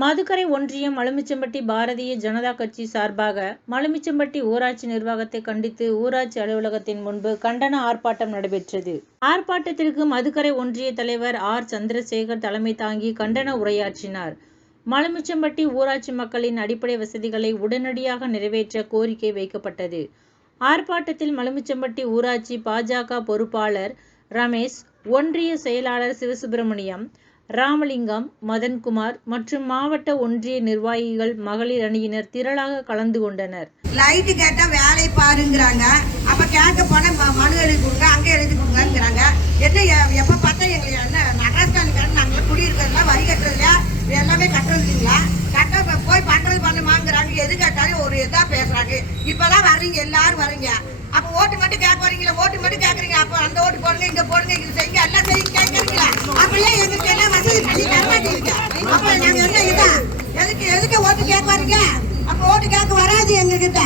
மதுக்கரை ஒன்றியம் மலுமிச்சம்பட்டி பாரதிய ஜனதா கட்சி சார்பாக மலுமிச்சம்பட்டி ஊராட்சி நிர்வாகத்தை கண்டித்து ஊராட்சி அலுவலகத்தின் முன்பு கண்டன ஆர்ப்பாட்டம் நடைபெற்றது. ஆர்ப்பாட்டத்திற்கு மதுக்கரை ஒன்றிய தலைவர் ஆர். சந்திரசேகர் தலைமை தாங்கி கண்டன உரையாற்றினார். மலுமிச்சம்பட்டி ஊராட்சி மக்களின் அடிப்படை வசதிகளை உடனடியாக நிறைவேற்ற கோரிக்கை வைக்கப்பட்டது. ஆர்ப்பாட்டத்தில் மலுமிச்சம்பட்டி ஊராட்சி பாஜக பொறுப்பாளர் ரமேஷ் ஒன்றிய செயலாளர் சிவசுப்பிரமணியம் ராமலிங்கம் மதன்குமார் மற்றும் மாவட்ட ஒன்றிய நிர்வாகிகள் மகளிர் அணியினர் திரளாக கலந்து கொண்டனர். லைட்டு கேட்டா வேலை பாருங்கிறாங்க. அப்ப கேட்க போன ம- மனு எழுதி கொடுங்க அங்க எழுதி கொடுங்கிறாங்க என்ன எப்ப பார்த்தா எங்களை என்ன நகரஸ்தானிக்காரன் நாங்க குடியிருக்கிறதுல வரி கட்டுறதுல எல்லாமே கட்டுறது இல்லைங்களா கட்ட போய் பண்றது பண்ணுமாங்கிறாங்க. எது கேட்டாலும் ஒரு இதா பேசுறாங்க. இப்பதான் வர்றீங்க எல்லாரும் வர்றீங்க. அப்ப ஓட்டு மட்டும் கேட்க வரீங்களா ஓட்டு மட்டும் கேட்கறீங்க அப்போ அந்த ஓட்டு போடுங்க இங்க போடுங்க இது செய்யுங்க எல்லாம் செய்யுங்க கேட்கறீங்களா? அப்பெல்லாம் எங்களுக்கு எல்லாம் வசதி பண்ணி தர மாட்டீங்க. அப்ப நாங்க என்ன இதா எதுக்கு எதுக்கு ஓட்டு கேட்க வரீங்க அப்ப ஓட்டு கேட்க வராது எங்க கிட்ட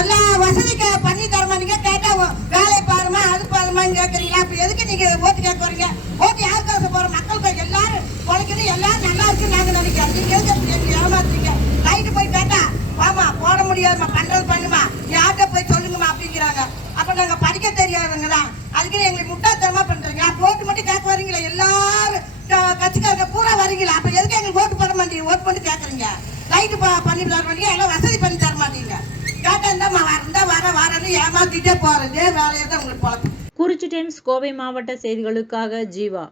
எல்லா வசதி பண்ணி தர மாட்டீங்க. கேட்டா வேலை பாருமா அது பாருமான்னு கேக்குறீங்களா அப்ப எதுக்கு நீங்க ஓட்டு கேட்க வரீங்க ஓட்டு யாருக்காக போற மக்களுக்கு எல்லாரும் பொழைக்கணும் எல்லாரும் நல்லா இருக்கு நாங்க நினைக்கிறோம். நீங்க எதுக்கு அப்படி எங்களை ஏமாத்துறீங்க? லைட்டு போய் கேட்டா வாமா போட முடியாதுமா பண்றது பண்ணுமா யார்கிட்ட போய் சொல்லுங்கம்மா அப்படிங்கிறாங்க. அப்ப நாங்க படிக்க தெரியாதவங்க தான். அதுக்கு எங்களுக்கு முட்டாத்தனமா பண்றீங்க. அப்ப ஓட்டு மட்டும் கேட்க வரீங்களா? எல்லாரும் கட்சிக்காரங்க பூரா வரீங்களா? அப்ப எதுக்கு எங்களுக்கு ஓட்டு போட மாட்டீங்க? ஓட்டு மட்டும் கேட்கறீங்க. லைட்டு பண்ணி தர மாட்டீங்க. எல்லாம் வசதி பண்ணி தர மாட்டீங்க. கேட்டா இருந்தா இருந்தா வர வரன்னு ஏமாத்திட்டே போறதே வேலையை தான் உங்களுக்கு பழக்கம் குறிச்சி டைம்ஸ் கோவை மாவட்ட செய்திகளுக்காக ஜீவா.